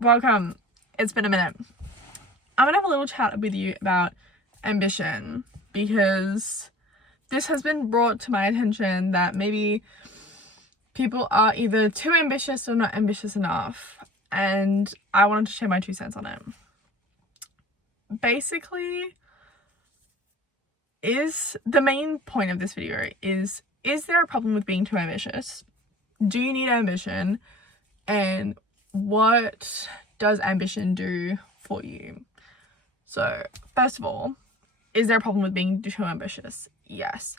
Welcome. It's been a minute. I'm gonna have a little chat with you about ambition because this has been brought to my attention that maybe people are either too ambitious or not ambitious enough, and I wanted to share my 2 cents on it. Basically, is the main point of this video is there a problem with being too ambitious? Do you need ambition? And what does ambition do for you? So, first of all, is there a problem with being too ambitious? Yes.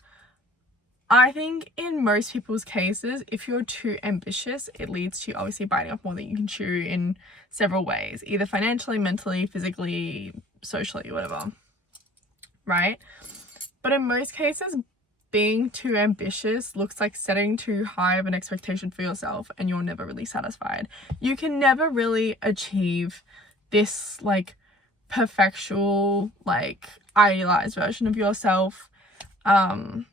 I think in most people's cases, if you're too ambitious, it leads to obviously biting off more than you can chew in several ways, either financially, mentally, physically, socially, whatever, right? But in most cases, being too ambitious looks like setting too high of an expectation for yourself and you're never really satisfied. You can never really achieve this perfectual, idealized version of yourself in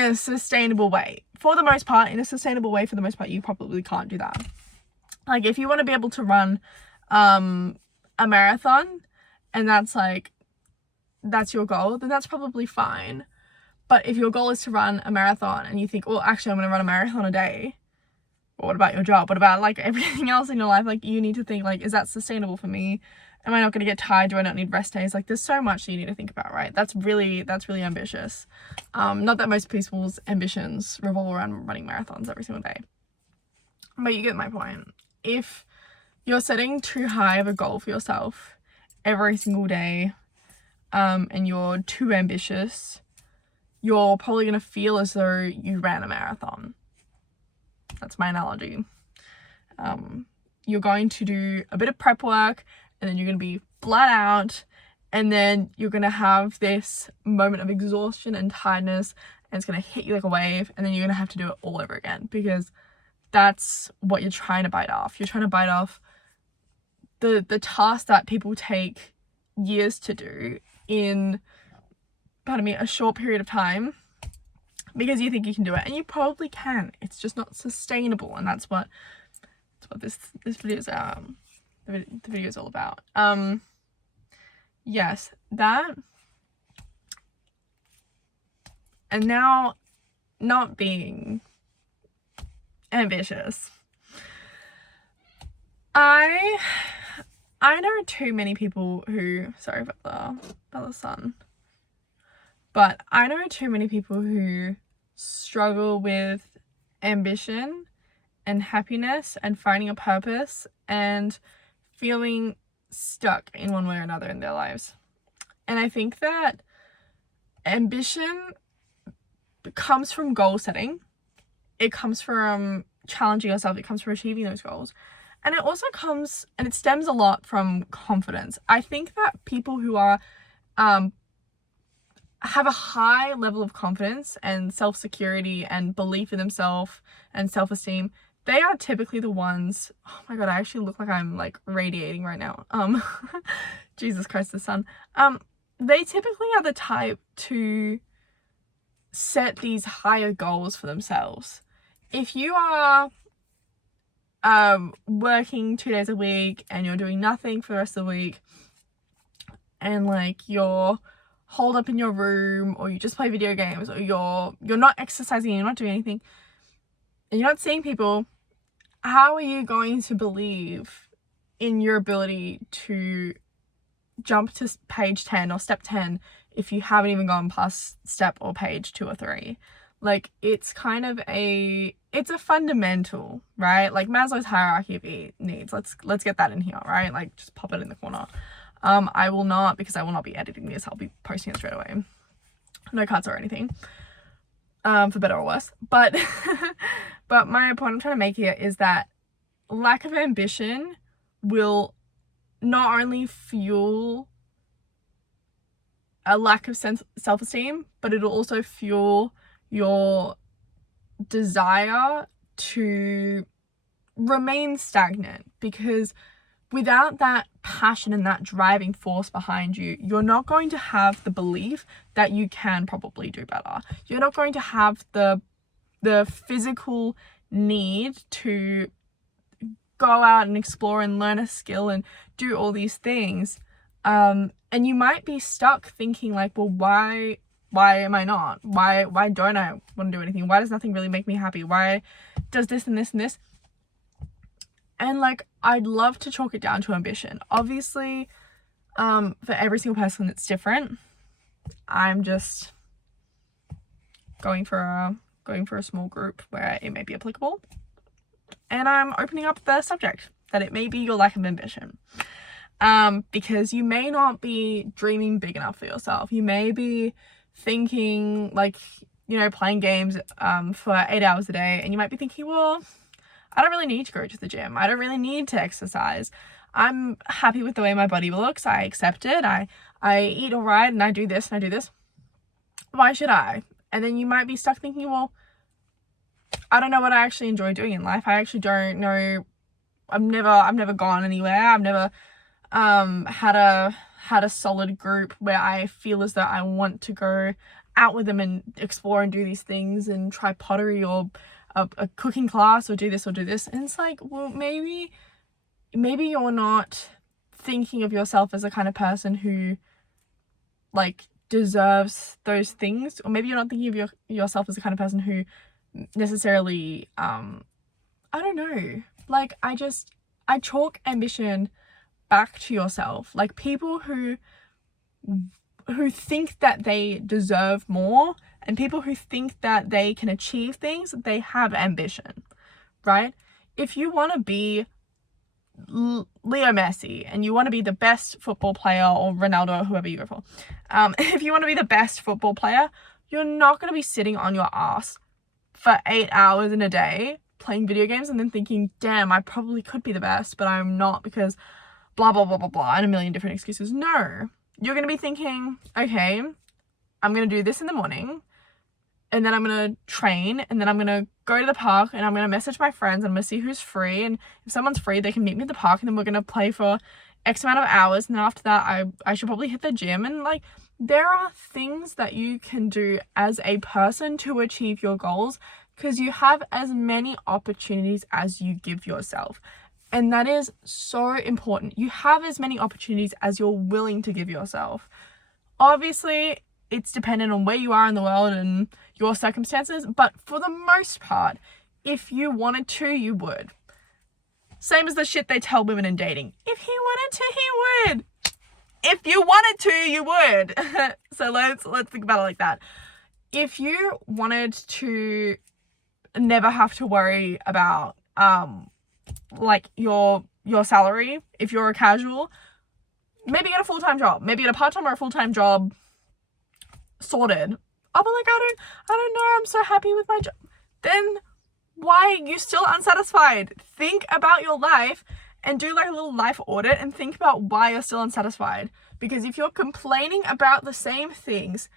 a sustainable way. For the most part, you probably can't do that. Like, if you want to be able to run a marathon and that's your goal, then that's probably fine. But if your goal is to run a marathon and you think, well, actually I'm going to run a marathon a day, well, what about your job? What about everything else in your life? You need to think, is that sustainable for me? Am I not going to get tired? Do I not need rest days? There's so much that you need to think about, right? That's really ambitious. Not that most people's ambitions revolve around running marathons every single day. But you get my point. If you're setting too high of a goal for yourself every single day, and you're too ambitious, you're probably going to feel as though you ran a marathon. That's my analogy. You're going to do a bit of prep work, and then you're going to be flat out, and then you're going to have this moment of exhaustion and tiredness, and it's going to hit you like a wave, and then you're going to have to do it all over again, because that's what you're trying to bite off. You're trying to bite off the task that people take years to do in a short period of time, because you think you can do it, and you probably can. It's just not sustainable, and that's what this video is the video is all about. Yes, that. And now, not being ambitious, I know too many people who, sorry about the sun, but I know too many people who struggle with ambition and happiness and finding a purpose and feeling stuck in one way or another in their lives. And I think that ambition comes from goal setting. It comes from challenging yourself. It comes from achieving those goals. And it also comes, and it stems a lot from confidence. I think that people who are have a high level of confidence and self-security and belief in themselves and self-esteem, they are typically the ones, oh my god, I actually look like I'm radiating right now. Jesus Christ, the sun. They typically are the type to set these higher goals for themselves. If you are working 2 days a week and you're doing nothing for the rest of the week, and you're holed up in your room, or you just play video games, or you're not exercising, you're not doing anything, and you're not seeing people, how are you going to believe in your ability to jump to page 10 or step 10 if you haven't even gone past step or page 2 or 3? It's kind of it's a fundamental, right? Maslow's hierarchy of needs. Let's get that in here, right? Just pop it in the corner. I will not, because I will not be editing this. I'll be posting it straight away. No cuts or anything. For better or worse. But my point I'm trying to make here is that lack of ambition will not only fuel a lack of self-esteem, but it'll also fuel your desire to remain stagnant, because without that passion and that driving force behind you, you're not going to have the belief that you can probably do better. You're not going to have the physical need to go out and explore and learn a skill and do all these things. And you might be stuck thinking like, well, why am I not? Why don't I want to do anything? Why does nothing really make me happy? Why does this and this and this? And like, I'd love to chalk it down to ambition. Obviously, for every single person it's different. I'm just going for a small group where it may be applicable. And I'm opening up the subject that it may be your lack of ambition. Because you may not be dreaming big enough for yourself. You may be thinking like, you know, playing games for 8 hours a day, and you might be thinking, well, I don't really need to go to the gym. I don't really need to exercise. I'm happy with the way my body looks. I accept it. I eat all right, and I do this and I do this. Why should I? And then you might be stuck thinking, well, I don't know what I actually enjoy doing in life. I actually don't know. I've never gone anywhere. I've never had a solid group where I feel as though I want to go out with them and explore and do these things and try pottery or a cooking class or do this or do this. And it's like, well, maybe you're not thinking of yourself as the kind of person who like deserves those things, or maybe you're not thinking of yourself as the kind of person who necessarily I don't know, like I chalk ambition back to yourself. Like, people who think that they deserve more and people who think that they can achieve things, they have ambition, right? If you want to be Leo Messi and you want to be the best football player, or Ronaldo or whoever you go for, if you want to be the best football player, you're not going to be sitting on your ass for 8 hours in a day playing video games and then thinking, damn, I probably could be the best, but I'm not because blah, blah, blah, blah, blah, and a million different excuses. No, you're going to be thinking, okay, I'm going to do this in the morning, and then I'm going to train, and then I'm going to go to the park, and I'm going to message my friends, and I'm going to see who's free, and if someone's free, they can meet me at the park, and then we're going to play for X amount of hours, and then after that, I should probably hit the gym. And like, there are things that you can do as a person to achieve your goals, because you have as many opportunities as you give yourself. And that is so important. You have as many opportunities as you're willing to give yourself. Obviously, it's dependent on where you are in the world and your circumstances, but for the most part, if you wanted to, you would. Same as the shit they tell women in dating. If he wanted to, he would. If you wanted to, you would. So let's think about it like that. If you wanted to never have to worry about like your salary, if you're a casual, maybe get a full-time job, maybe get a part-time or a full-time job sorted. I'll be like, I don't know, I'm so happy with my job. Then why are you still unsatisfied? Think about your life and do like a little life audit and think about why you're still unsatisfied. Because if you're complaining about the same things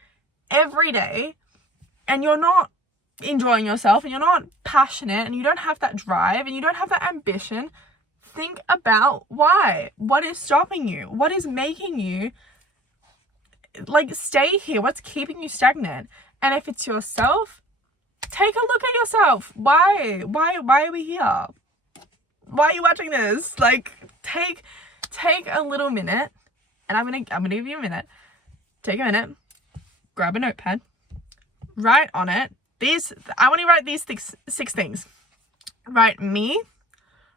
every day and you're not enjoying yourself and you're not passionate and you don't have that drive and you don't have that ambition, think about why. What is stopping you? What is making you like stay here? What's keeping you stagnant? And if it's yourself, take a look at yourself. Why are we here? Why are you watching this? Like, take a little minute, and I'm gonna give you a minute. Take a minute, grab a notepad, write on it. I want you to write these six things. Write me,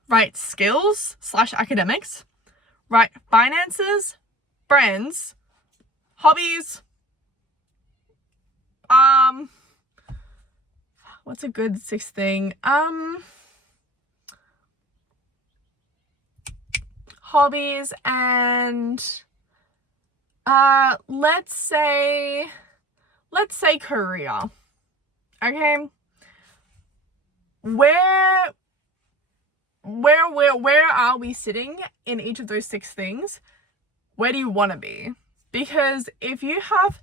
write skills / academics, write finances, friends, hobbies, what's a good sixth thing? Hobbies and let's say career. Okay, where are we sitting in each of those six things? Where do you want to be? Because if you have,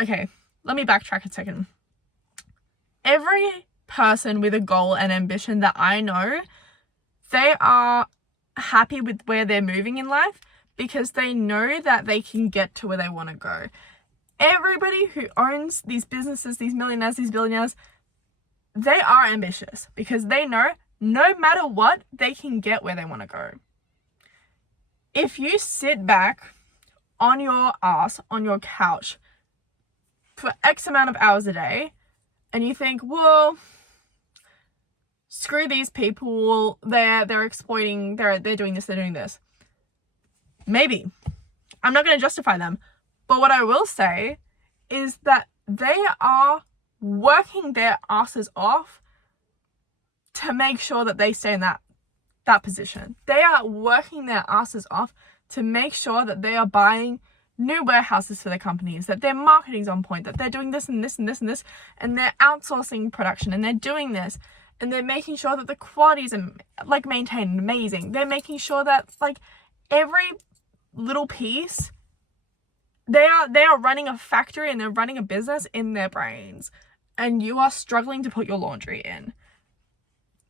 okay, let me backtrack a second. Every person with a goal and ambition that I know, they are happy with where they're moving in life because they know that they can get to where they want to go. Everybody who owns these businesses, these millionaires, these billionaires, they are ambitious because they know no matter what, they can get where they want to go. If you sit back on your ass, on your couch for X amount of hours a day, and you think, well, screw these people, they're exploiting, they're doing this, they're doing this. Maybe. I'm not going to justify them. But what I will say is that they are working their asses off to make sure that they stay in that position. They are working their asses off to make sure that they are buying new warehouses for their companies, that their marketing's on point, that they're doing this and this and this and this, and they're outsourcing production, and they're doing this, and they're making sure that the quality is like maintained amazing. They're making sure that like every little piece, they are running a factory and they're running a business in their brains, and you are struggling to put your laundry in.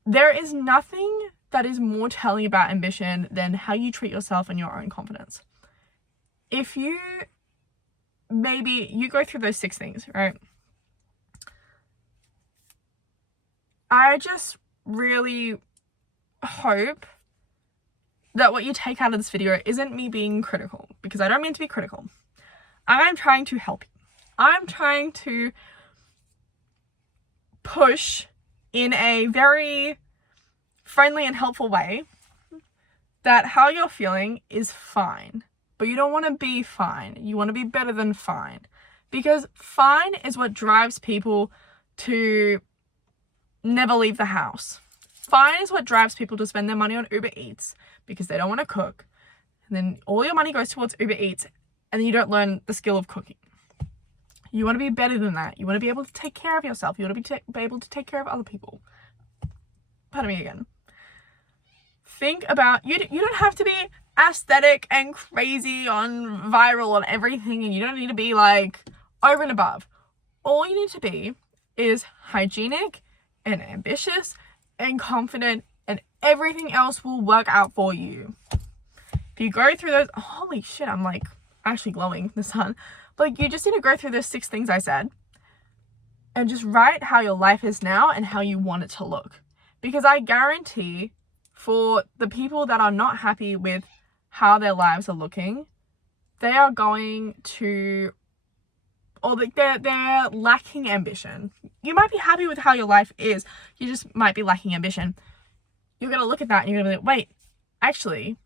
There is nothing that is more telling about ambition than how you treat yourself and your own confidence. If you go through those 6 things, right? I just really hope that what you take out of this video isn't me being critical, because I don't mean to be critical. I'm trying to help you. I'm trying to push in a very friendly and helpful way that how you're feeling is fine. But you don't want to be fine. You want to be better than fine. Because fine is what drives people to never leave the house. Fine is what drives people to spend their money on Uber Eats because they don't want to cook. And then all your money goes towards Uber Eats, and then you don't learn the skill of cooking. You want to be better than that. You want to be able to take care of yourself. You want to be able to take care of other people. Pardon me again. Think about, you don't have to be aesthetic and crazy on viral on everything, and you don't need to be like over and above. All you need to be is hygienic and ambitious and confident, and everything else will work out for you. If you go through those, holy shit, I'm like actually glowing in the sun. But like, you just need to go through those 6 things I said and just write how your life is now and how you want it to look. Because I guarantee for the people that are not happy with how their lives are looking, they are going to, or they're lacking ambition. You might be happy with how your life is, you just might be lacking ambition. You're going to look at that and you're going to be like, wait, actually,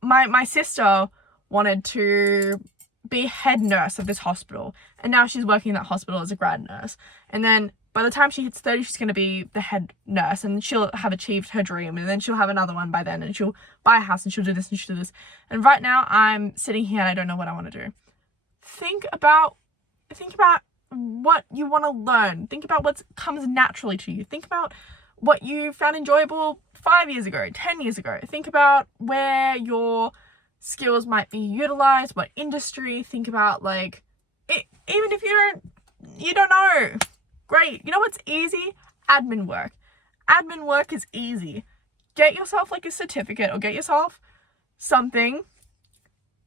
my sister wanted to be head nurse of this hospital, and now she's working in that hospital as a grad nurse. And then by the time she hits 30, she's going to be the head nurse, and she'll have achieved her dream, and then she'll have another one by then, and she'll buy a house, and she'll do this, and she'll do this. And right now, I'm sitting here, and I don't know what I want to do. Think about what you want to learn. Think about what comes naturally to you. Think about what you found enjoyable 5 years ago, 10 years ago. Think about where your skills might be utilized, what industry. Think about like, even if you don't know, great. You know what's easy? Admin work. Admin work is easy. Get yourself like a certificate or get yourself something,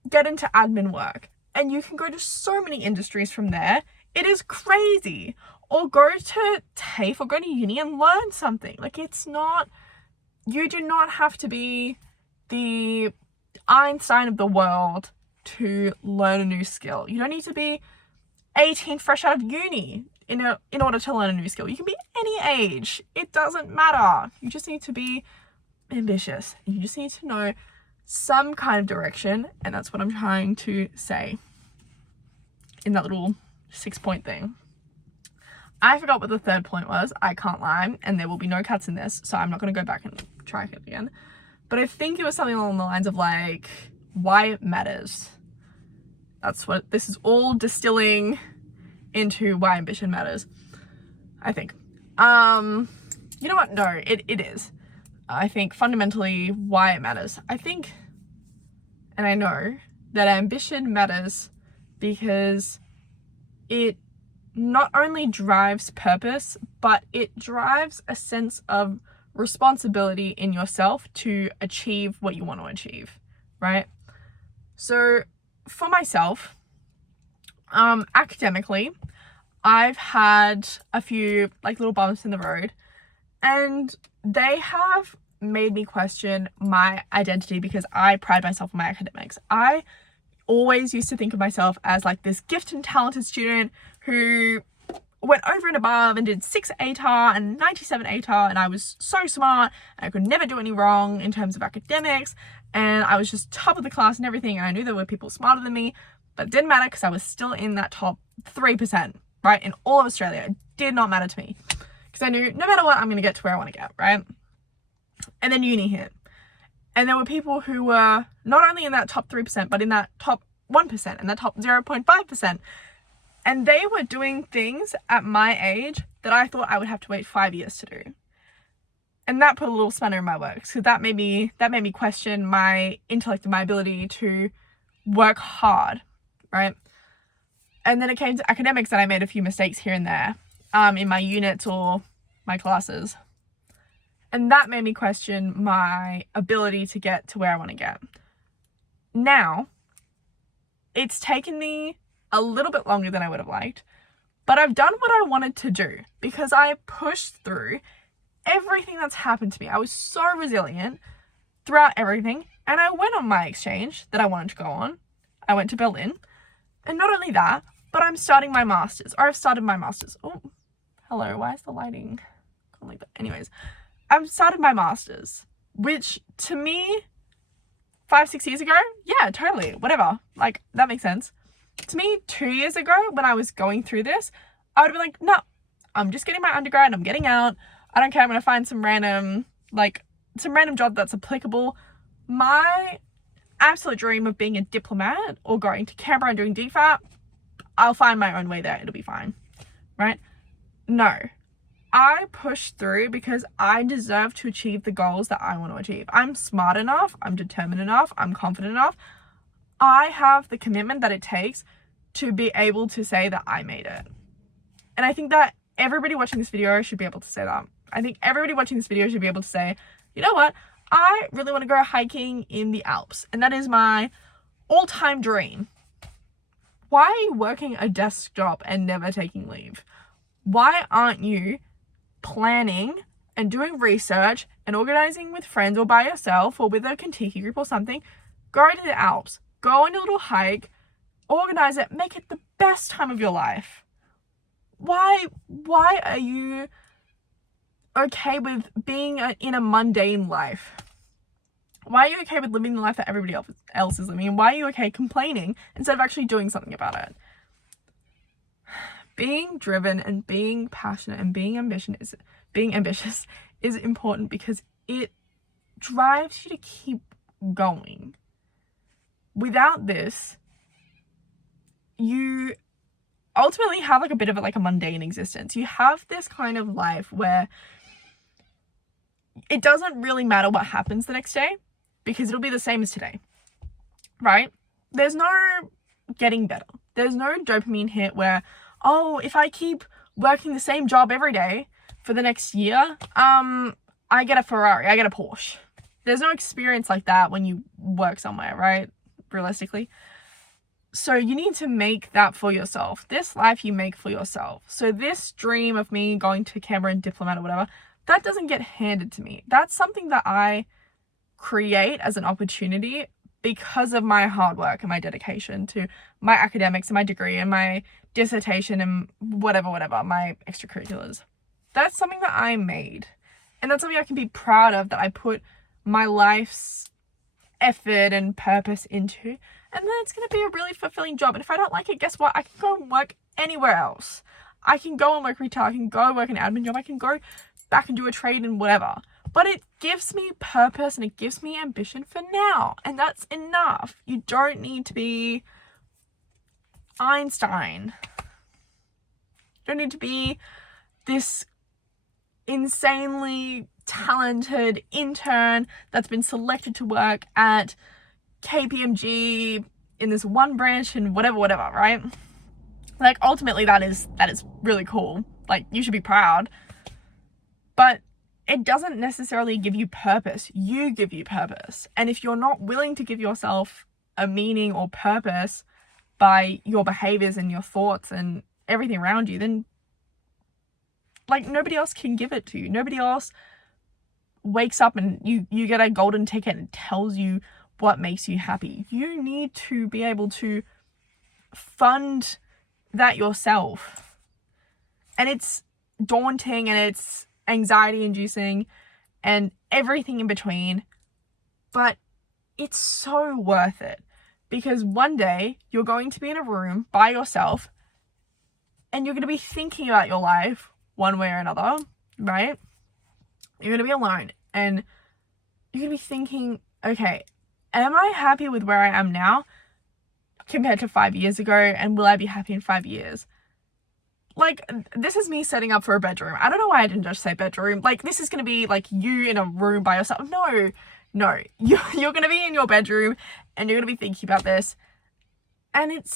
get into admin work, and you can go to so many industries from there. It is crazy. Or go to TAFE or go to uni and learn something. Like, it's not, you do not have to be the Einstein of the world to learn a new skill. You don't need to be 18 fresh out of uni in order to learn a new skill. You can be any age. It doesn't matter. You just need to be ambitious. And you just need to know some kind of direction. And that's what I'm trying to say in that little 6-point thing. I forgot what the 3rd point was. I can't lie. And there will be no cuts in this, so I'm not going to go back and try it again. But I think it was something along the lines of like, why it matters. That's what this is all distilling into, why ambition matters, I think. You know what? No, it is. I think fundamentally why it matters. I think, and I know that ambition matters because it not only drives purpose, but it drives a sense of responsibility in yourself to achieve what you want to achieve, right? So for myself, academically, I've had a few like little bumps in the road, And they have made me question my identity because I pride myself on my academics. I always used to think of myself as like this gifted and talented student who went over and above and did 6 ATAR and 97 ATAR, and I was so smart and I could never do any wrong in terms of academics, and I was just top of the class and everything, and I knew there were people smarter than me, but it didn't matter because I was still in that top 3%, right, in all of Australia. It did not matter to me because I knew no matter what, I'm going to get to where I want to get, right? And then uni hit, and there were people who were not only in that top 3%, but in that top 1% and that top 0.5%. And they were doing things at my age that I thought I would have to wait 5 years to do. And that put a little spanner in my works. So that made me question my intellect and my ability to work hard, right? And then it came to academics and I made a few mistakes here and there in my units or my classes. And that made me question my ability to get to where I want to get. Now, it's taken me a little bit longer than I would have liked, but I've done what I wanted to do because I pushed through everything that's happened to me. I was so resilient throughout everything, and I went on my exchange that I wanted to go on. I went to Berlin, and not only that, but I'm starting my master's, or I've started my master's. Oh, hello, why is the lighting gone like that? Anyways, I've started my master's, which to me, 5-6 years ago, yeah, totally, whatever, like that makes sense. To me, 2 years ago, when I was going through this, I would have been like, no, I'm just getting my undergrad, I'm getting out, I don't care, I'm going to find some random job that's applicable. My absolute dream of being a diplomat or going to Canberra and doing DFAT, I'll find my own way there, it'll be fine, right? No, I pushed through because I deserve to achieve the goals that I want to achieve. I'm smart enough, I'm determined enough, I'm confident enough. I have the commitment that it takes to be able to say that I made it. And I think that everybody watching this video should be able to say that. I think everybody watching this video should be able to say, you know what? I really want to go hiking in the Alps. And that is my all-time dream. Why are you working a desk job and never taking leave? Why aren't you planning and doing research and organizing with friends or by yourself or with a Contiki group or something? Go to the Alps. Go on a little hike, organize it, make it the best time of your life. Why are you okay with being in a mundane life? Why are you okay with living the life that everybody else is living? And why are you okay complaining instead of actually doing something about it? Being driven and being passionate and being ambitious is important because it drives you to keep going. Without this, you ultimately have like a bit of a mundane existence. You have this kind of life where it doesn't really matter what happens the next day because it'll be the same as today, right? There's no getting better. There's no dopamine hit where, oh, if I keep working the same job every day for the next year, I get a Ferrari, I get a Porsche. There's no experience like that when you work somewhere, right? Realistically. So you need to make that for yourself. This life you make for yourself. So this dream of me going to Canberra and diplomat or whatever, that doesn't get handed to me. That's something that I create as an opportunity because of my hard work and my dedication to my academics and my degree and my dissertation and whatever, my extracurriculars. That's something that I made. And that's something I can be proud of, that I put my life's effort and purpose into, and then it's going to be a really fulfilling job. And if I don't like it, guess what? I can go and work anywhere else. I can go and work retail, I can go work an admin job, I can go back and do a trade and whatever. But it gives me purpose and it gives me ambition for now, and that's enough. You don't need to be Einstein. You don't need to be this insanely talented intern that's been selected to work at KPMG in this one branch and whatever, right? Like, ultimately that is really cool. Like, you should be proud. But it doesn't necessarily give you purpose. You give you purpose. And if you're not willing to give yourself a meaning or purpose by your behaviors and your thoughts and everything around you, then like, nobody else can give it to you. Nobody else wakes up and you get a golden ticket and tells you what makes you happy. You need to be able to fund that yourself. And it's daunting and it's anxiety inducing and everything in between, but it's so worth it, because one day you're going to be in a room by yourself and you're going to be thinking about your life one way or another, right? You're going to be alone and you're going to be thinking, okay, am I happy with where I am now compared to 5 years ago? And will I be happy in 5 years? Like, this is me setting up for a bedroom. I don't know why I didn't just say bedroom. Like, this is going to be like you in a room by yourself. No. You're going to be in your bedroom and you're going to be thinking about this. And it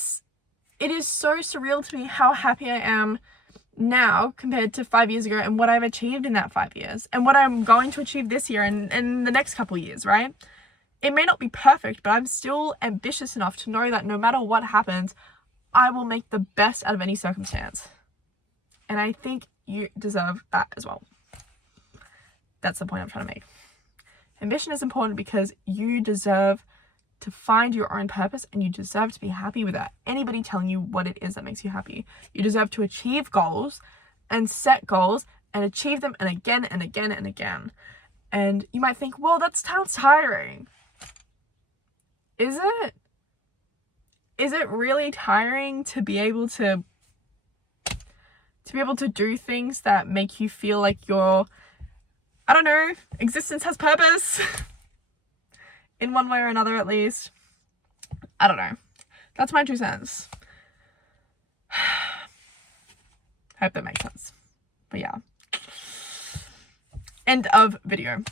is so surreal to me how happy I am now compared to 5 years ago, and what I've achieved in that 5 years, and what I'm going to achieve this year and the next couple of years, right? It may not be perfect, but I'm still ambitious enough to know that no matter what happens, I will make the best out of any circumstance. And I think you deserve that as well. That's the point I'm trying to make. Ambition is important because you deserve to find your own purpose, and you deserve to be happy without anybody telling you what it is that makes you happy. You deserve to achieve goals and set goals and achieve them, and again and again and again. And you might think, well, that sounds tiring. Is it? Is it really tiring to be able to do things that make you feel like your, I don't know, existence has purpose? In one way or another, at least. I don't know. That's my 2 cents. Hope that makes sense. But yeah. End of video.